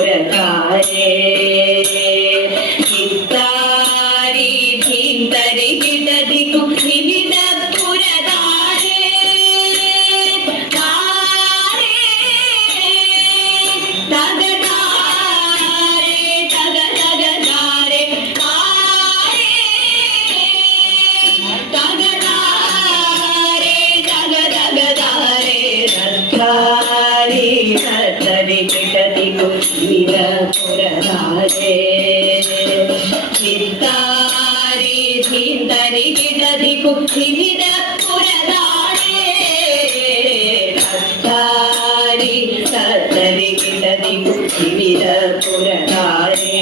പുരകാരേ ചിത്താരി ധീന്തരി കിടതിക്കും വിവിധ പുരകാരേ കാരേ തഗദാരേ തഗദഗദാരേ കാരേ തഗദാരേ തഗദഗദാരേ രത്കാരി കത്തരി കിടതിക്കും വിവിധ പുരകാരേ ചിത്താരി ധീന്തരി കിടതിക്കും വിവിധ പുരകാരേ കത്താരി കത്തരി കിടതിക്കും വിവിധ പുരകാരേ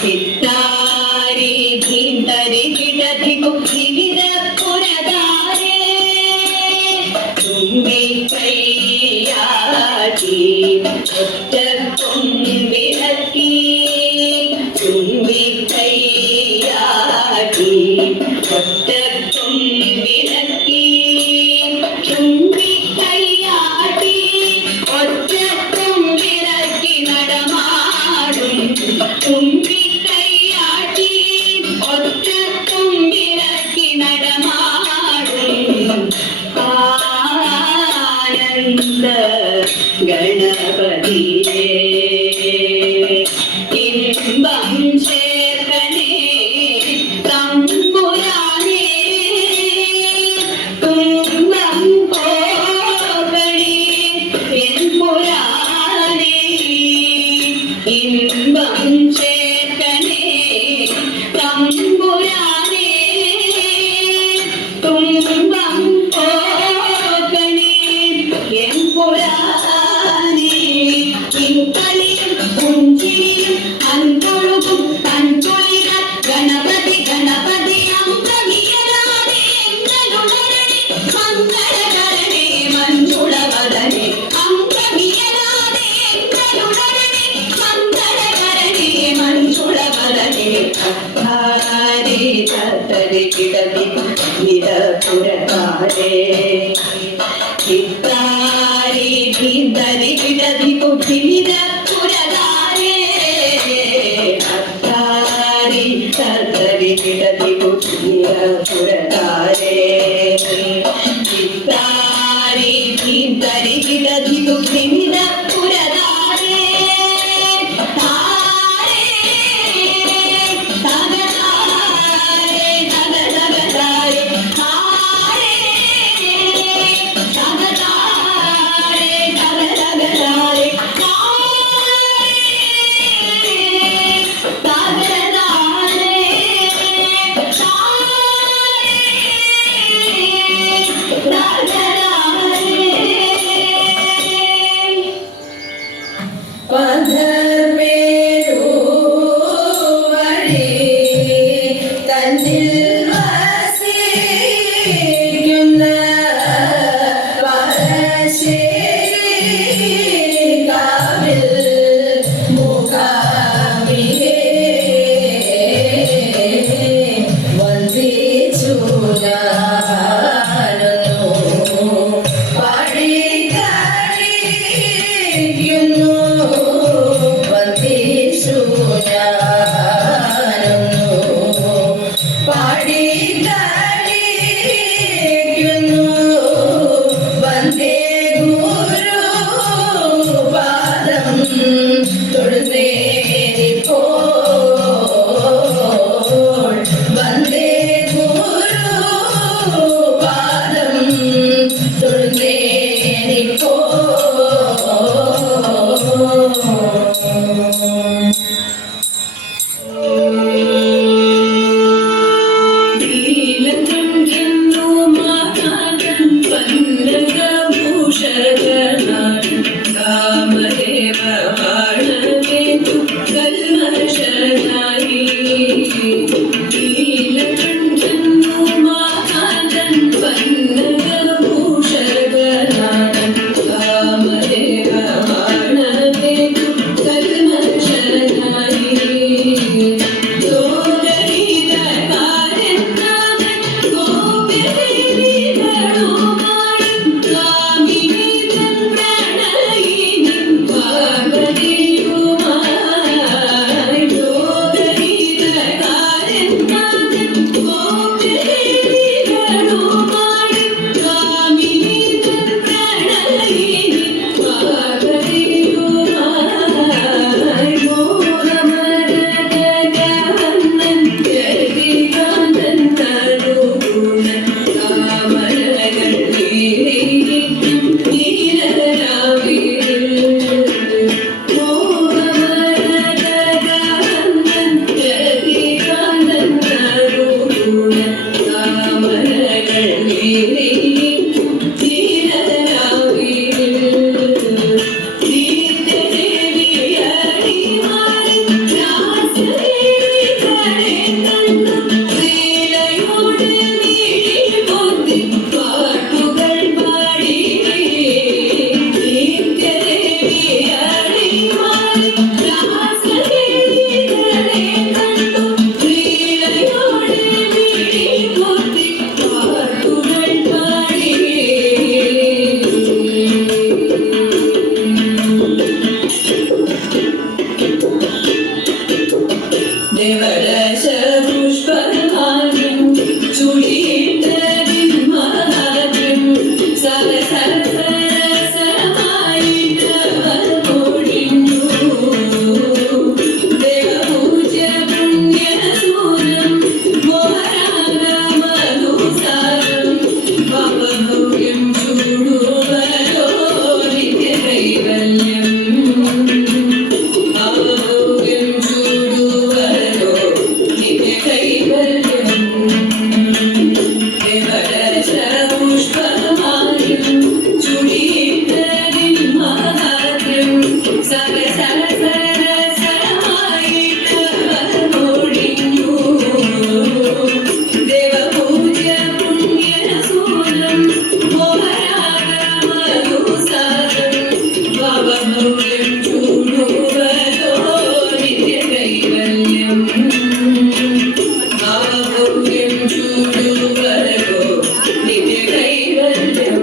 ചിത്താരി ധീന്തരി കിടതിക്കും വിവിധ പുരകാരേ തുമ്പി കൈയാടി ഒറ്റക്കൊമ്പിളക്കി തുമ്പി കൈയാടി ഒറ്റക്കൊമ്പിളക്കി തുമ്പി കൈയാടി ഒറ്റക്കൊമ്പിളക്കി നടമാടും തുമ്പി കൈയാടി ഒറ്റക്കൊമ്പിളക്കി നടമാടും ആനന്ദ ഗണപതിയേ ഇമ്പം ചേർക്കണേ തമ്പുരാനേ തുമ്പം പോകണേ എൻപുരാനേ ഇമ്പം ചേർക്കണേ തമ്പുരാനേ തുമ്പം പോകണേ എൻപുരാനേ ഇൻകളിയും പുഞ്ചിരിയും അൻപൊഴുകും തൻപൊലിക ഗണപതി ഗണപതി അംഗമിയനാരേ എന്നുണരണേ മംഗളകരണേ മഞ്ജുളവദനേ അംഗമിയനാരേ എന്നുണരണേ മംഗളകരണേ മഞ്ജുളവദനേ കത്താരേ കത്തരി കിടതി നിരപുരകാരേ ചിത്താരി ധീന്തരി കിടതിക്കും വിവിധ പുരകാരേ കത്താരി കത്തരി കിടതിക്കും പുരകാരേ ചിത്താരി ധീന്തരി കിടതിക്കും വിവിധ പുരകാരേ താരേ തഗദാരേ തഗദഗദാരേ താരേ തഗദാരേ തഗദഗദാരേ ദേവരസ പുഷ്പമാല്യം ചുടിയിട്ടതിൻ മഹാത്മ്യം സരസരസരസമായിട്ടവർ പൊഴിഞ്ഞു. ദേവപൂജ്യ പുണ്യസൂനം മോഹരാഗമധുസാരം ഭവഭൂയം ചൂടുവരോ നിത്യകൈവല്യം. ഭവഭൂയം ചൂടുവരോ നിത്യകൈവല്യം. ദേവരസ പുഷ്പമാല്യം ചുടിയിട്ടതിൻ മഹാത്മ്യം സരസരസരസമായിട്ടവർ പൊഴിഞ്ഞു. ദേവപൂജ്യ പുണ്യസൂനം മോഹരാഗമധുസാരം ഭവഭൂയം ചൂടുവരോ നിത്യകൈവല്യം. ഭവഭൂയം ചൂടുവരോ നിത്യകൈവല്യം.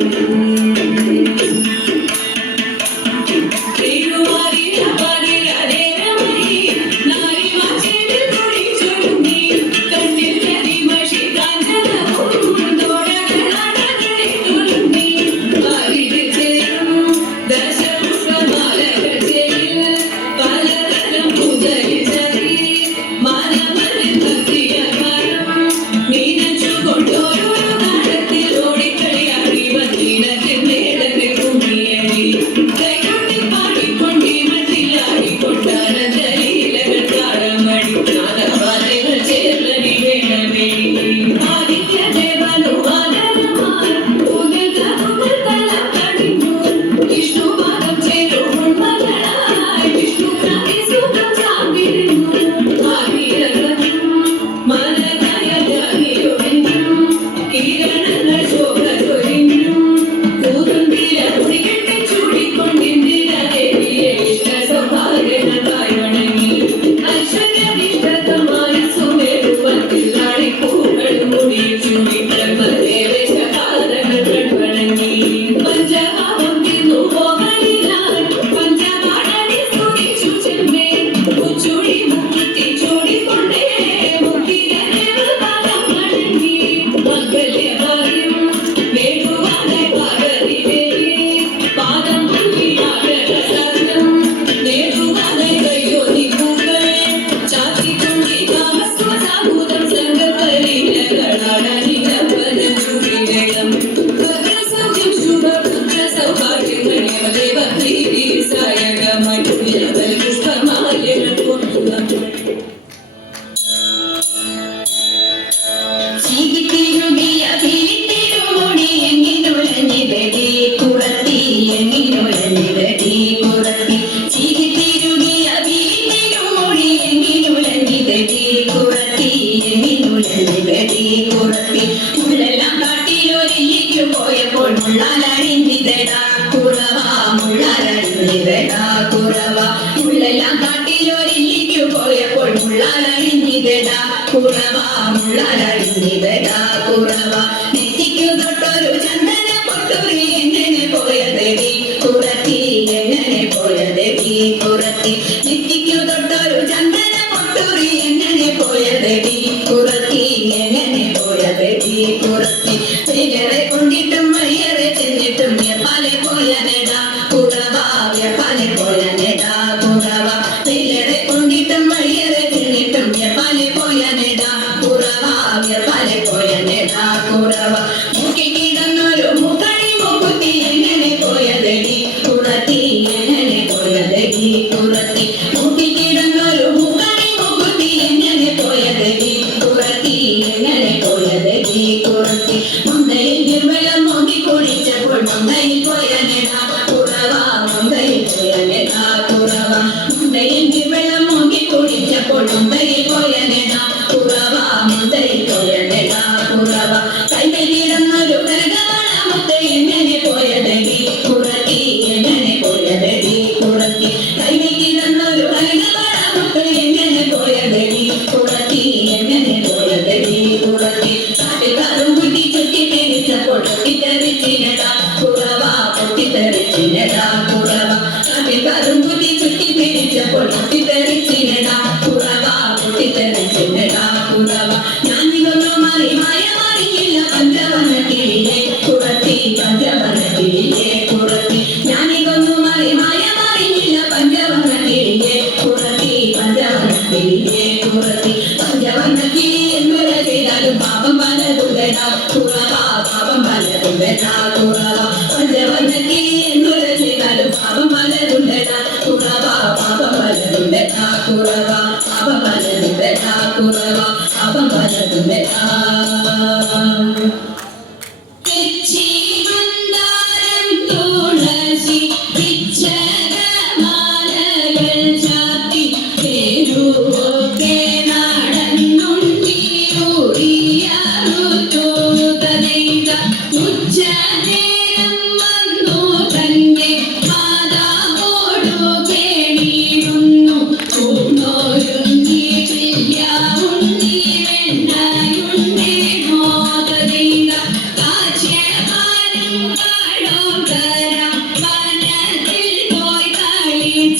Kurava, പിന്നെ കുറത്തി പഞ്ചവർണ്ണത്തി എന്തുര ചെയ്താലും പാപം പലതുണ്ടടാ കുറവ പാപം പലതുണ്ടടാ കുറവ പഞ്ചവർണ്ണത്തി എന്തുര ചെയ്താലും പാപം പലതുണ്ടടാ കുറവ പാപം പലതുണ്ടടാ കുറവ പാപം പലതുണ്ടടാ കുറവ പാപം പലതുണ്ടടാ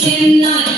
ചെന്നാൽ